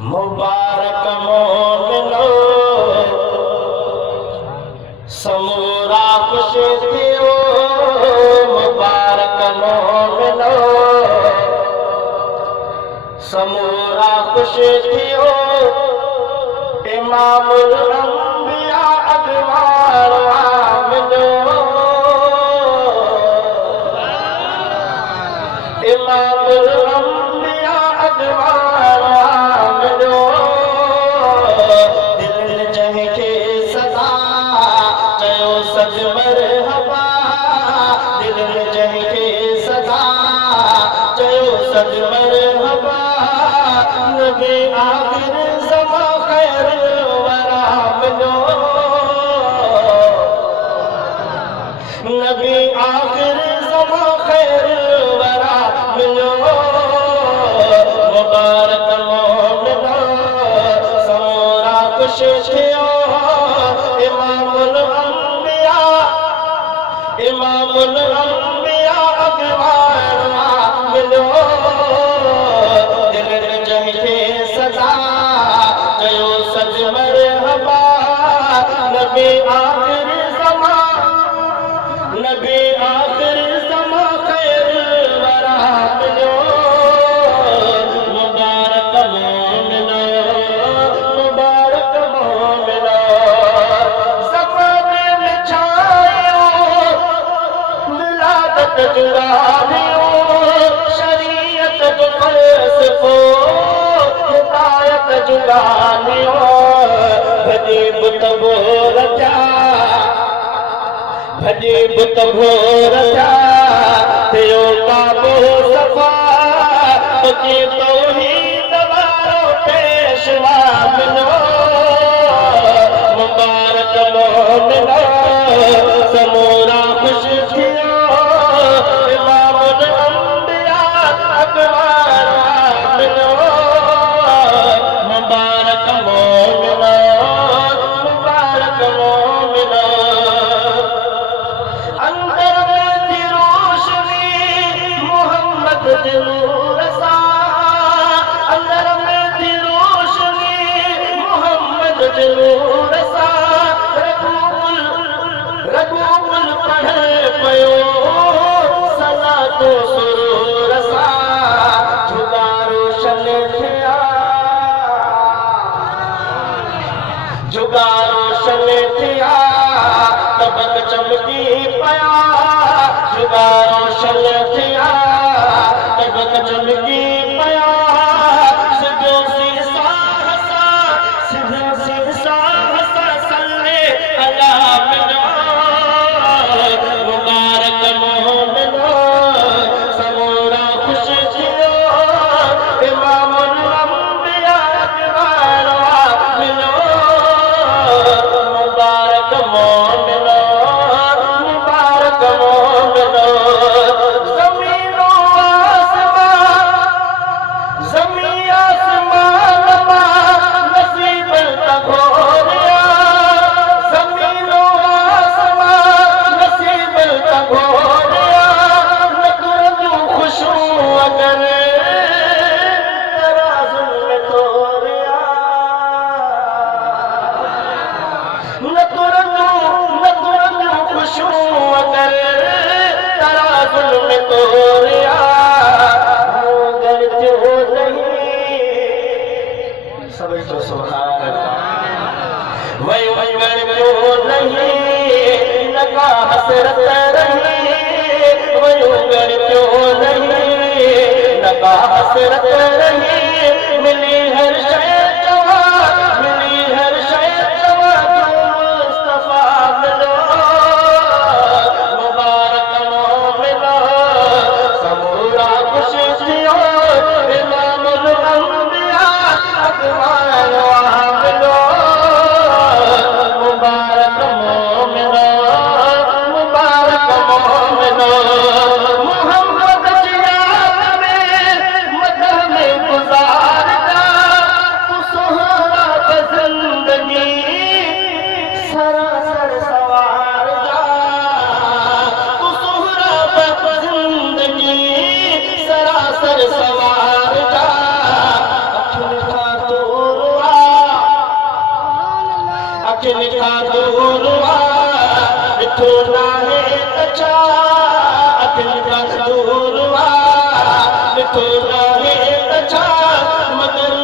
मुबारक मोमिनो समूरा खुश थियो। मुबारक मोमिनो समूरा खुश थियो। इमामुल अंबिया अगवार आमिनो। इमामुल अंबिया अगवार आमिनो। दिल जंहिंखे सदा चयो सज मरहबा। दिल जंहिंखे सदा चयो सज मरहबा। नबी आखिर ज़मा ख़ैर वरा मिलो। नबी आखिर ज़मा ख़ैर वरा मिलो। मुबारक मोमिनो समूरा खुश थियो। इमामुल अंबिया अगवार मिलो। दिल जंहिंखे सदा चयो सज मरहबा। नबी आखिर ज़मा ख़ैर वरा मिलो। मुबारक मोमिनो ज़माने में छायो विलादत जुरानियो। शरीयत जो फ़लसफ़ो हिदायत जुरानियो। भॼी बुत भोर थिया थियो काबो सफ़ा। तुझी तौहीद वारो पेशवा मिलो। मुबारक मोमिनो समूरा खुश थियो। इमामुल अंबिया अगवार मिलो। मुबारक मोमिनो अंदर में थी रोशनी मोहम्मद जे नूर सां। अंदर में थी रोशनी मोहम्मद जे नूर सां। रगूल पढ़े पयो सलातो सुरूर सां। जुदा रोशन थिया तबक चमकी पया। जुदा रोशन थिया तबक चमकी पया। सिधो सीसा हसा सल्ले अला मिलो। मुबारक मोमिनो समूरा खुश थियो। इमामुल अंबिया अगवार मिलो। मुबारक मोमिनो ज़मीन आसमान नसीब तघोरिया। ज़मीन आसमान नसीब तघोरिया। न तुरंदू खुशू अगर तराज़ुन में तोरिया। न तुरंदू खुशू अगर तराज़ुन में तोरिया। सभी तो सुभान अल्लाह। वही क्यों नहीं लगा हसरत रही। वही क्यों नहीं लगा हसरत रही। मिली हर शय जवा मुस्तफा मिलो। मुबारक मोमिनो समूरा खुश थियो। इमामुल अंबिया अगवार मिलो। मुबारक मोमिनो मोहम्मद जी याद में मदह में गुज़ार आहे तछा मगर